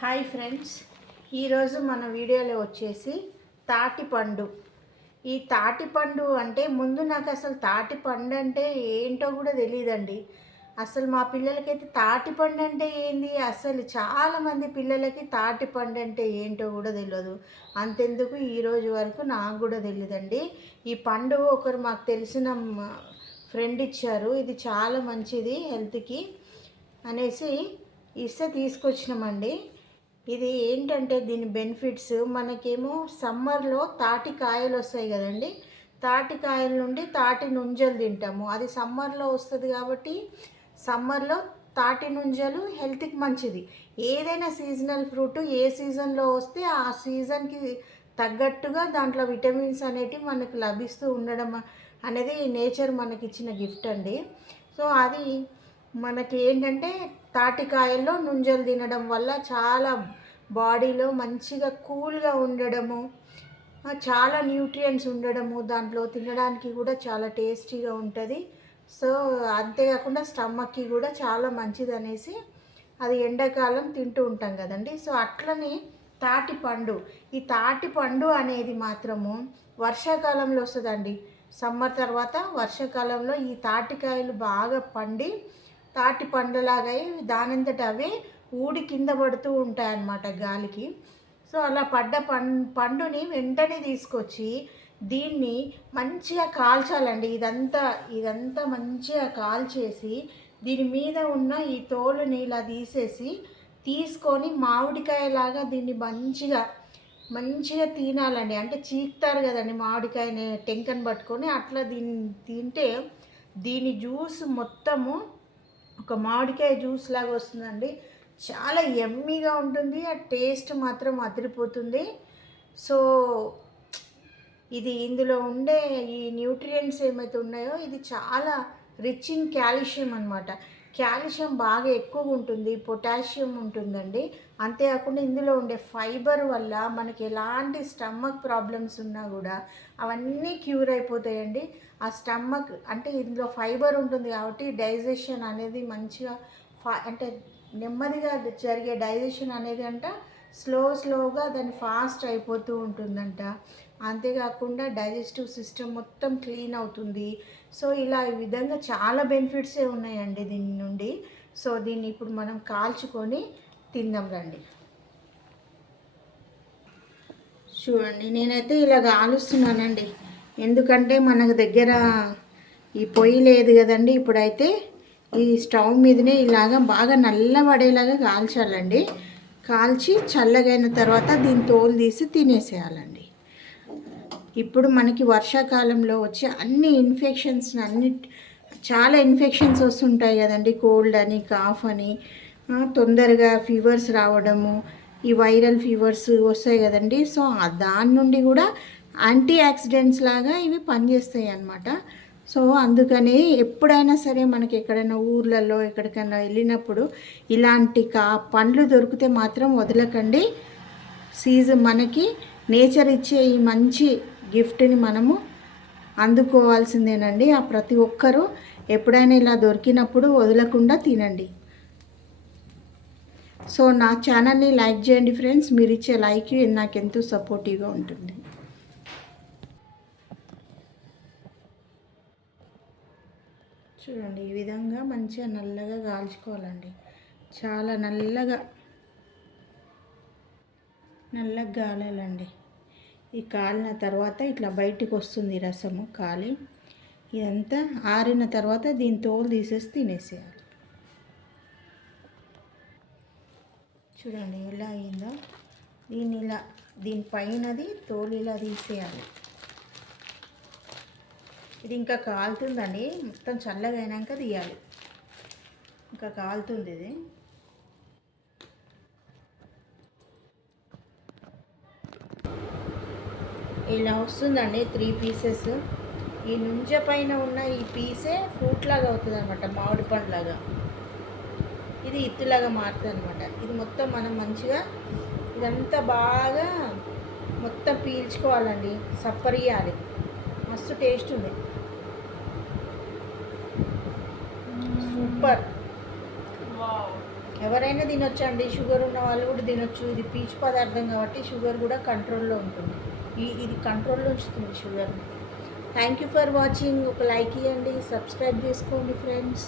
Hi friends. ఈరోజు మన వీడియోలో వచ్చేసి తాటిపండు ఈ తాటిపండు అంటే ముందు నాకు అసలు తాటిపండు అంటే ఏంటో కూడా తెలియదండి అసలు మా పిల్లలకైతే తాటిపండు అంటే ఏంది? అసలు చాలామంది పిల్లలకి తాటిపండు అంటే ఏంటో కూడా తెలియదు అంతెందుకు ఈరోజు వరకు నాకు కూడా తెలియదండి ఈ పండు ఒకరు మాకు తెలిసిన ఫ్రెండ్ ఇచ్చారు. ఇది చాలా మంచిది హెల్త్కి అనేసి ఇస్తే తీసుకొచ్చినామండి. ఇది ఏంటంటే దీని బెనిఫిట్స్. మనకేమో సమ్మర్లో తాటి కాయలు వస్తాయి కదండి. తాటి కాయల నుండి తాటి నుంజలు తింటాము. అది సమ్మర్లో వస్తుంది కాబట్టి సమ్మర్లో తాటి నుంజలు హెల్త్కి మంచిది. ఏదైనా సీజనల్ ఫ్రూట్ ఏ సీజన్లో వస్తే ఆ సీజన్కి తగ్గట్టుగా దాంట్లో విటమిన్స్ అనేటివి మనకు లభిస్తూ ఉండడం అనేది నేచర్ మనకి ఇచ్చిన గిఫ్ట్ అండి. సో అది మనకి ఏంటంటే తాటికాయల్లో నుంజలు తినడం వల్ల చాలా బాడీలో మంచిగా కూల్గా ఉండడము చాలా న్యూట్రియంట్స్ ఉండడము దాంట్లో తినడానికి కూడా చాలా టేస్టీగా ఉంటుంది. సో అంతేకాకుండా స్టమక్కి కూడా చాలా మంచిది అనేసి అది ఎండాకాలం తింటూ ఉంటాం కదండి. సో అట్లనే తాటి పండు ఈ తాటి పండు అనేది మాత్రము వర్షాకాలంలో వస్తుందండి. సమ్మర్ తర్వాత వర్షాకాలంలో ఈ తాటికాయలు బాగా పండి తాటి పండ్లలాగా అయి దానంతట అవే ఊడి కింద పడుతూ ఉంటాయి అన్నమాట గాలికి. సో అలా పడ్డ పం పండుని వెంటనే తీసుకొచ్చి దీన్ని మంచిగా కాల్చాలండి. ఇదంతా ఇదంతా మంచిగా కాల్చేసి దీని మీద ఉన్న ఈ తోలుని ఇలా తీసేసి తీసుకొని మామిడికాయలాగా దీన్ని మంచిగా మంచిగా తినాలండి. అంటే చీకుతారు కదండి మామిడికాయని టెంకని పట్టుకొని అట్లా దీన్ని తింటే దీని జ్యూస్ మొత్తము ఒక మామిడికాయ జ్యూస్ లాగా వస్తుందండి. చాలా ఎమ్మీగా ఉంటుంది. ఆ టేస్ట్ మాత్రం అదిరిపోతుంది. సో ఇది ఇందులో ఉండే ఈ న్యూట్రియంట్స్ ఏమైతే ఉన్నాయో ఇది చాలా రిచ్ ఇన్ కాల్షియం అనమాట కాల్షియం బాగా ఎక్కువగా ఉంటుంది పొటాషియం ఉంటుందండి. అంతేకాకుండా ఇందులో ఉండే ఫైబర్ వల్ల మనకి ఎలాంటి స్టమక్ ప్రాబ్లమ్స్ ఉన్నా కూడా అవన్నీ క్యూర్ అయిపోతాయండి. ఆ స్టమక్ అంటే ఇందులో ఫైబర్ ఉంటుంది కాబట్టి డైజెషన్ అనేది మంచిగా ఫా అంటే నెమ్మదిగా జరిగే డైజెషన్ అనేది అంట స్లో స్లోగా దాన్ని ఫాస్ట్ అయిపోతూ ఉంటుందంట. అంతేకాకుండా డైజెస్టివ్ సిస్టమ్ మొత్తం క్లీన్ అవుతుంది. సో ఇలా ఈ విధంగా చాలా బెనిఫిట్సే ఉన్నాయండి దీని నుండి. సో దీన్ని ఇప్పుడు మనం కాల్చుకొని తిందాం రండి. చూడండి నేనైతే ఇలా కాలుస్తున్నానండి ఎందుకంటే మనకు దగ్గర ఈ పొయ్యి లేదు కదండి. ఇప్పుడైతే ఈ స్టవ్ మీదనే ఇలాగా బాగా నల్లబడేలాగా కాల్చాలండి. కాల్చి చల్లగైన తర్వాత దీని తోలు తీసి తినేసేయాలండి. ఇప్పుడు మనకి వర్షాకాలంలో వచ్చే అన్ని ఇన్ఫెక్షన్స్ అన్ని చాలా ఇన్ఫెక్షన్స్ వస్తుంటాయి కదండి. కోల్డ్ అని కాఫ్ అని. తొందరగా ఫీవర్స్ రావడము ఈ వైరల్ ఫీవర్స్ వస్తాయి కదండి. సో దాని నుండి కూడా యాంటీ యాక్సిడెంట్స్ లాగా ఇవి పనిచేస్తాయి అన్నమాట. సో అందుకని ఎప్పుడైనా సరే మనకి ఎక్కడైనా ఊర్లలో ఎక్కడికైనా వెళ్ళినప్పుడు ఇలాంటి కా పండ్లు దొరికితే మాత్రం వదలకండి. సీజన్ మనకి నేచర్ ఇచ్చే ఈ మంచి గిఫ్ట్ని మనము అందుకోవాల్సిందేనండి. ఆ ప్రతి ఒక్కరూ ఎప్పుడైనా ఇలా దొరికినప్పుడు వదలకుండా తినండి. సో నా ఛానల్ని లైక్ చేయండి ఫ్రెండ్స్. మీరు ఇచ్చే లైక్ నాకు ఎంతో సపోర్టివ్గా ఉంటుంది. చూడండి ఈ విధంగా మంచిగా నల్లగా కాల్చుకోవాలండి. చాలా నల్లగా నల్లగా కాలాలండి ఈ కాలిన తర్వాత ఇట్లా బయటికి వస్తుంది రసము కాలి. ఇదంతా ఆరిన తర్వాత దీని తోలు తీసేసి తినేసేయాలి. చూడండి ఎలా అయిందో. దీని ఇలా దీని పైనది తోలు ఇలా తీసేయాలి. ఇది ఇంకా కాలుతుందండి. మొత్తం చల్లగా అయినాక తీయాలి. ఇంకా కాలుతుంది ఇది. ఇలా వస్తుందండి త్రీ పీసెస్. ఈ నుంజ పైన ఉన్న ఈ పీసే ఫ్రూట్ లాగా అవుతుంది అనమాట మామిడి పండులాగా. ఇది ఇత్తులాగా మారుతుంది అనమాట ఇది మొత్తం మనం మంచిగా ఇదంతా బాగా మొత్తం పీల్చుకోవాలండి సప్పరియాలి. మస్తు టేస్ట్ ఉంది. సూపర్. ఎవరైనా తినొచ్చండి షుగర్ ఉన్న వాళ్ళు కూడా తినొచ్చు. ఇది పీచు పదార్థం కాబట్టి షుగర్ కూడా కంట్రోల్లో ఉంటుంది. ఈ ఇది కంట్రోల్లో ఉంచుతుంది sugar. Thank you for watching ఒక లైక్ ఇవ్వండి సబ్స్క్రైబ్ చేసుకోండి ఫ్రెండ్స్